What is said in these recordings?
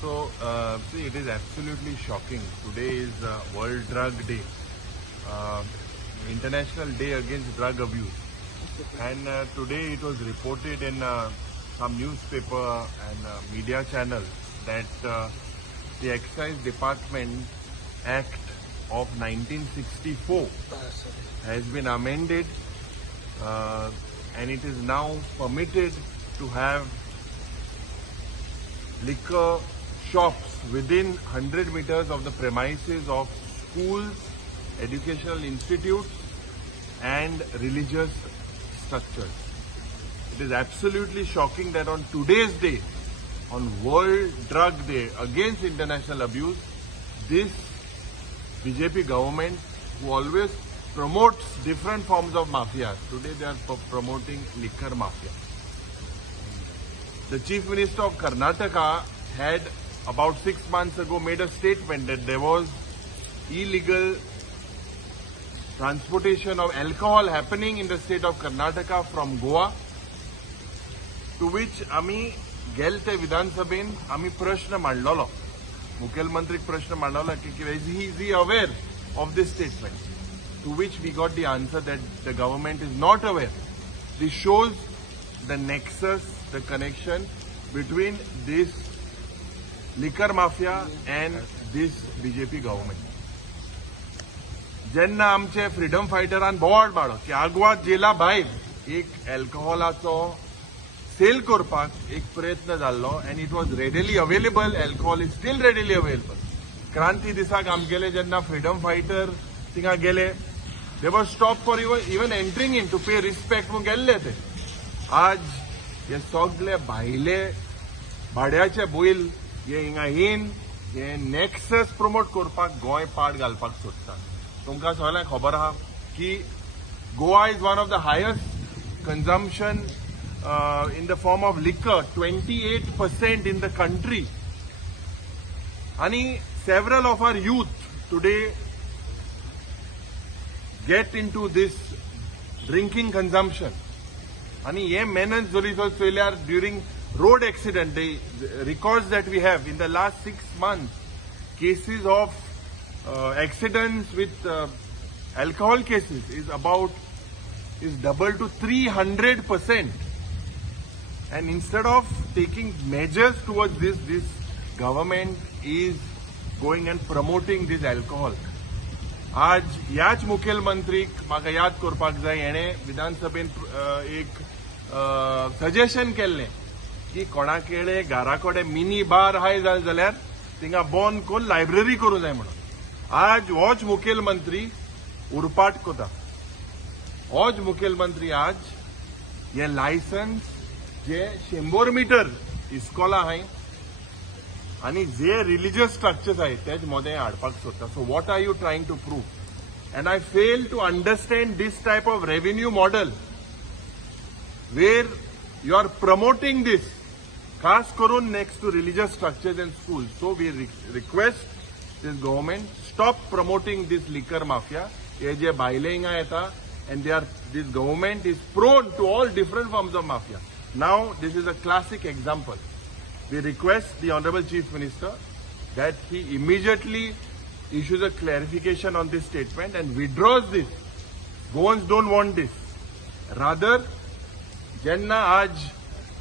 See, it is absolutely shocking. Today is World Drug Day, uh, International Day Against Drug Abuse. And today it was reported in some newspaper and media channels that the Excise Department Act of 1964 has been amended and it is now permitted to have liquor shops within 100 meters of the premises of schools, educational institutes and religious structures. It is absolutely shocking that on today's day, on World Drug Day against international abuse, this BJP government, who always promotes different forms of mafia, today they are promoting liquor mafia. The Chief Minister of Karnataka had about 6 months ago made a statement that there was illegal transportation of alcohol happening in the state of Karnataka from Goa, to which आम्ही गेलते विधानसभेन आम्ही प्रश्न मांडलेलो, मुख्यमंत्रीक प्रश्न मांडलेलो की is he aware of this statement, to which we got the answer that the government is not aware. This shows the nexus, the connection between this liquor mafia and this BJP government. जेन्ना आमचे freedom फायटरान बोवाळ मारलो की आग्वाद जेला भायर एक अल्कोहोलाचो cell करपाक एक प्रयत्न जाल्लो and it was readily available, alcohol is still readily available. क्रांती दिसाक आमगेले जेन्ना फ्रीडम फायटर थिंगा गेले, they were stop for even entering into pay respect म्हूण गेल्ले ते. आज हे सगळे भायले भाड्याचे बैल हे हिंगा येन हे नेक्सस प्रमोट करपाक गोंय पाड घालपाक सोदता. तुमकां सगळ्यांक खबर आहा की Goa is one of the highest consumption in the form of liquor, 28% in the country. And several of our youth today get into this drinking consumption. And ye menace during road accident, the records that we have in the last 6 months, cases of accidents with alcohol cases is double to 300%. And instead of taking measures towards this government is going and promoting this alcohol. आज याच मुखेलमंत्रीक म्हाका याद करपाक जाय, हेणे विधानसभेन एक suggestion केल्लें की कोणाकेडे घराकडेन मिनी बार आहाय जाल्यार थिंगा बंद करून लायब्ररी करूं जाय म्हणून. आज होच मुखेलमंत्री उरपाट कोता. होच मुखेलमंत्री आज हे लायसन्स जे 100 मीटर इस्कॉला आहाय आणि जे रिलिजियस स्ट्रक्चर्स आहाय तेच मध्ये हाडपाक सोदता. So what are you trying to prove? And I fail to understand this type of revenue model where you are promoting this, खास करून next to religious structures and schools. So we request this government stop promoting this liquor mafia. हे जे भायले हिंगा येता and this government is prone to all different forms of mafia. Now, this is a classic example. We request the Honorable Chief Minister that he immediately issues a clarification on this statement and withdraws this. Goans don't want this. Rather, jenna aj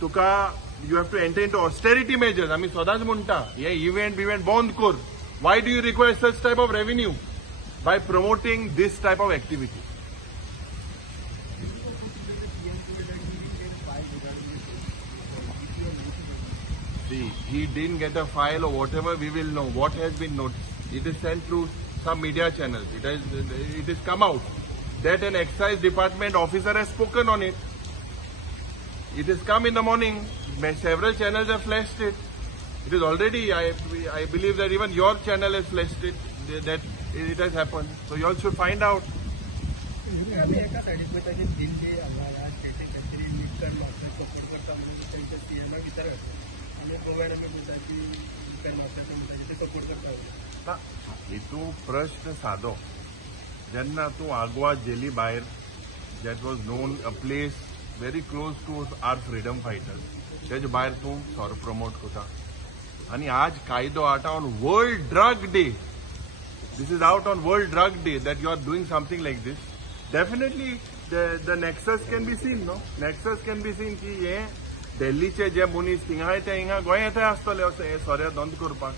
tuka you have to enter into austerity measures. Ami sodaz munta ye event bond kor. Why do you require such type of revenue? By promoting this type of activity. See, he didn't get a file or whatever, we will know what has been noticed. It is sent through some media channels. It has come out that an excise department officer has spoken on it. It has come in the morning. Several channels have flashed it. It is already, I believe that even your channel has flashed it, that it has happened. So you all should find out. तू प्रश्न सादो जेन्ना तू आगवा jelly भायर that was known a place very close to our freedom fighters तेज भायर तू sorry promote कोता आणि आज कायदो आटा on world drug day. This is out on World Drug Day that you are doing something like this. Definitely the nexus can be seen, no? Nexus can be seen की हे दिल्लीचे जे मनीस थिंगा ते हिंगा गोंय येता आसतले अशें हे सोऱ्या दोन करपाक.